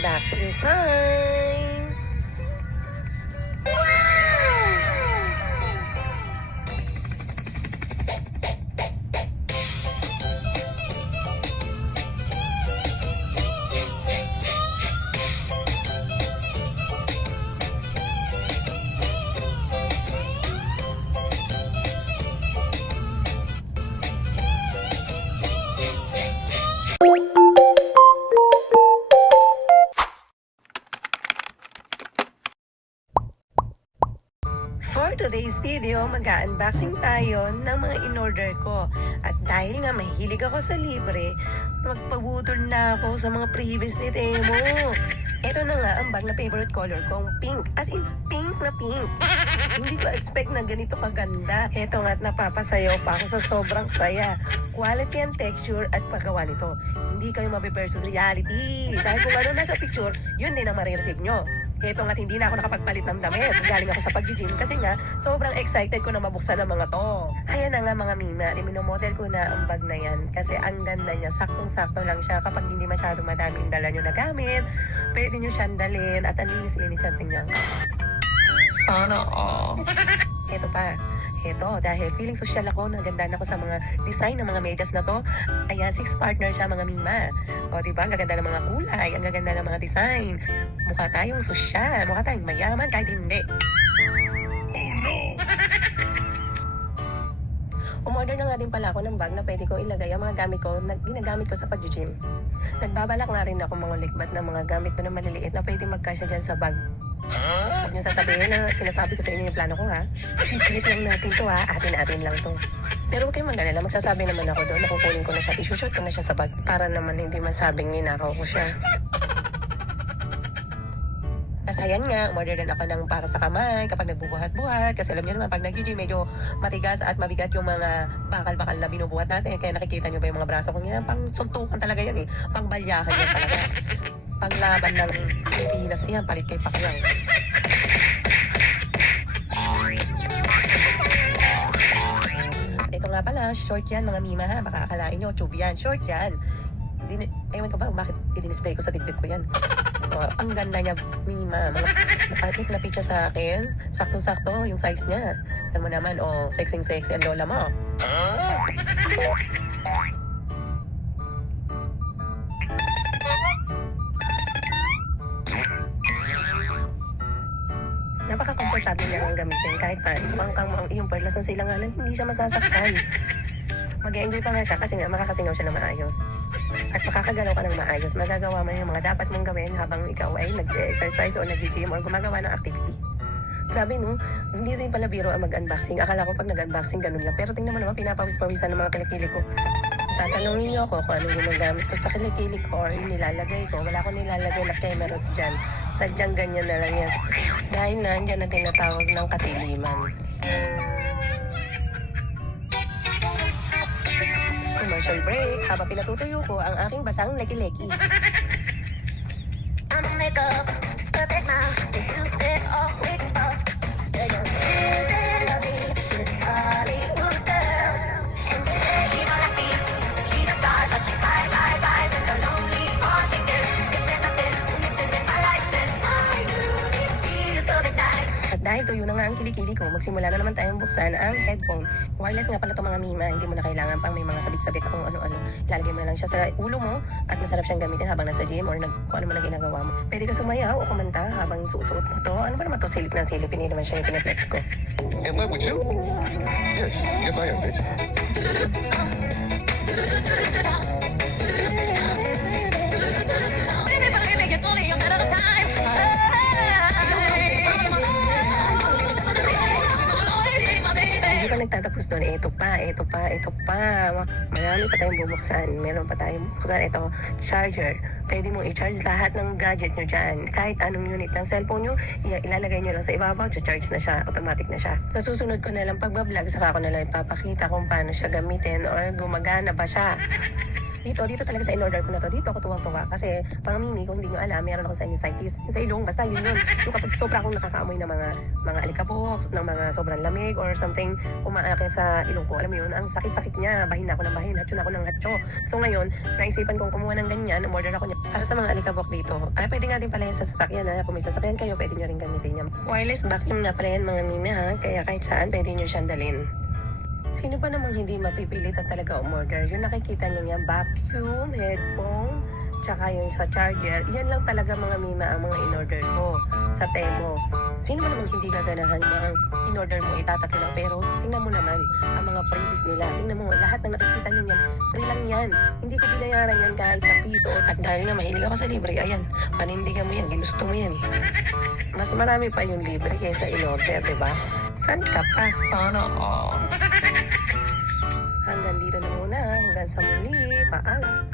Unboxing time! For today's video, mag-unboxing tayo ng mga in-order ko. At dahil nga mahilig ako sa libre, magpabudol na ako sa mga previous ni Temo. Ito na nga ang bag na favorite color kong pink. As in, pink na pink. Hindi ko expect na ganito kaganda. Ito nga at napapasayaw pa ako sa sobrang saya. Quality and texture at paggawa nito. Hindi kayo mabe-versus reality. Dahil kung ano nasa picture, yun din ang marireceive nyo. Ito nga't hindi na ako nakapagpalit ng damit. Galing ako sa pag-gym kasi nga sobrang excited ko na mabuksan ang mga to. Ayan na nga mga mima, iminomodel ko na ang bag na yan kasi ang ganda niya. Saktong-sakto lang siya kapag hindi masyado madami yung dala nyo na gamit. Pwede nyo siyang dalhin at ang linis-linis siya tingnan. Sana all. Ito pa. Ito, dahil feeling social ako, nagandaan ako sa mga design ng mga medyas na to. Ayan, 6 partner siya mga mima. O diba, ang gaganda ng mga kulay, ang gaganda ng mga design. Mukha tayong sosyal, mukha tayong mayaman kahit hindi. Umorder na nga din pala ako ng bag na pwede kong ilagay ang mga gamit ko na ginagamit ko sa pag-gym. Nagbabalak nga rin ako mga likbat ng mga gamit ko na maliliit na pwede magkasya dyan sa bag. Huwag niyo sasabihin na sinasabi ko sa inyo yung plano ko ha. Secret lang natin to ha. Atin-atin lang to. Pero huwag kayong mag-alala. Magsasabi naman ako doon. Nakukunin ko na siya. Isushoot ko na siya sa bag. Para naman hindi masabing ninakaw ko siya. Kasi ayan nga, umorder din ako ng para sa kamay kapag nagbubuhat-buhat. Kasi alam niyo naman, pag nag-gym, medyo matigas at mabigat yung mga bakal-bakal na binubuhat natin. Kaya nakikita niyo ba yung mga braso ko niya? Pang suntukan talaga yan eh. Pang balyahan yan talaga. Panglaban ng Pilipinas yan, palit kay Pacquiao. Ito nga pala, short yan mga mima ha. Baka akalain nyo, tube yan. Short yan. Ewan ko ba, bakit i-display ko sa dibdib ko yan? Ang ganda niya, mima. Mga na picture sa akin. Saktong-sakto yung size niya. Alam mo naman, sexy-sexy ang lola mo. Napaka-comfortable niya ang gamitin. Kahit pa, yung perlas ng silanganan, hindi siya masasaktan. Mag-enjoy pa nga siya kasi nga makakasingaw siya na maayos. At makakagalaw ka ng maayos. Magagawa mo yung mga dapat mong gawin habang ikaw ay nag-exercise o nag-gym or gumagawa ng activity. Grabe no, hindi rin pala biro ang mag-unboxing. Akala ko pag nag-unboxing ganun lang. Pero tingnan mo naman, pinapawis-pawisan ng mga kilikili ko. Tatanungin niyo ako kung anong ginagamit ko sa kilikili ko or nilalagay ko. Wala ko nilalagay na kemerot dyan. Sadyang ganyan na lang yan. Dahil nandyan ang tinatawag ng katiliman. Commercial break habang pinatutuyo ko ang aking basang leki-leki. At dahil tuyo na nga ang kilikili ko, magsimula na naman tayong buksan ang headphone. Wireless nga pala ito mga mima, hindi mo na kailangan pang may mga sabit-sabit na kung ano-ano. Ilalagay mo na lang siya sa ulo mo at masarap siyang gamitin habang nasa gym or kung ano man ang ginagawa mo. Pwede ka sumayaw o kumanta habang suot-suot mo to. Ano ba naman to? Silip na silip, hindi naman siya yung pinaflex ko. In love with you? Yes. Yes, I am, bitch. It's only a matter of time. Hindi pa nagtatapos doon. Ito pa. Marami pa tayong bubuksan. Meron pa tayong bubuksan. Ito, charger. Pwede mo i-charge lahat ng gadget nyo dyan. Kahit anong unit ng cellphone nyo, ilalagay nyo lang sa ibabaw, charge na siya. Automatic na siya. Sa susunod ko na lang pagbablog, saka ko na lang ipapakita kung paano siya gamitin or gumagana ba siya. Dito talaga sa in-order ko na to. Dito ako tuwang-tuwa. Kasi, pang mimi, kung hindi nyo alam, meron ako sa inyo side dish. Yung sa ilong, basta yun yun. Yung kapag sobra akong nakakaamoy ng mga alikabok, ng mga sobrang lamig, or something, umaakit sa ilong ko. Alam mo yun, ang sakit-sakit niya. Bahin ako ng bahin, hatcho na ako ng hatcho. So ngayon, naisipan kong kumuha ng ganyan, umorder ako niya. Para sa mga alikabok dito. Pwede nga din pala yan sa sasakyan ha. Kung may sasakyan kayo, pwede nyo rin gamitin yan. Wireless vacuum nga pala yan mga mimi ha. Kaya kahit saan, pwede nyo siyang dalhin. Sino pa namang hindi mapipilit at talaga umorder? Yung nakikita nyo yan, vacuum, headphone, tsaka yung sa charger. Yan lang talaga mga mima ang mga in-order ko sa Temo. Sino man namang hindi gaganahan na ang in-order mo itatatlo lang. Pero tingnan mo naman ang mga freebies nila. Tingnan mo, lahat ng nakikita nyo yan, free lang yan. Hindi ko binayaran yan kahit na piso. At dahil nga mahilig ako sa libre, ayan, panindigan mo yan, ginusto mo yan eh. Mas marami pa yung libre kaysa in-order, diba? San ka pa? Sana all. Hanggang dito na muna. Hanggang sa muli. Paalam.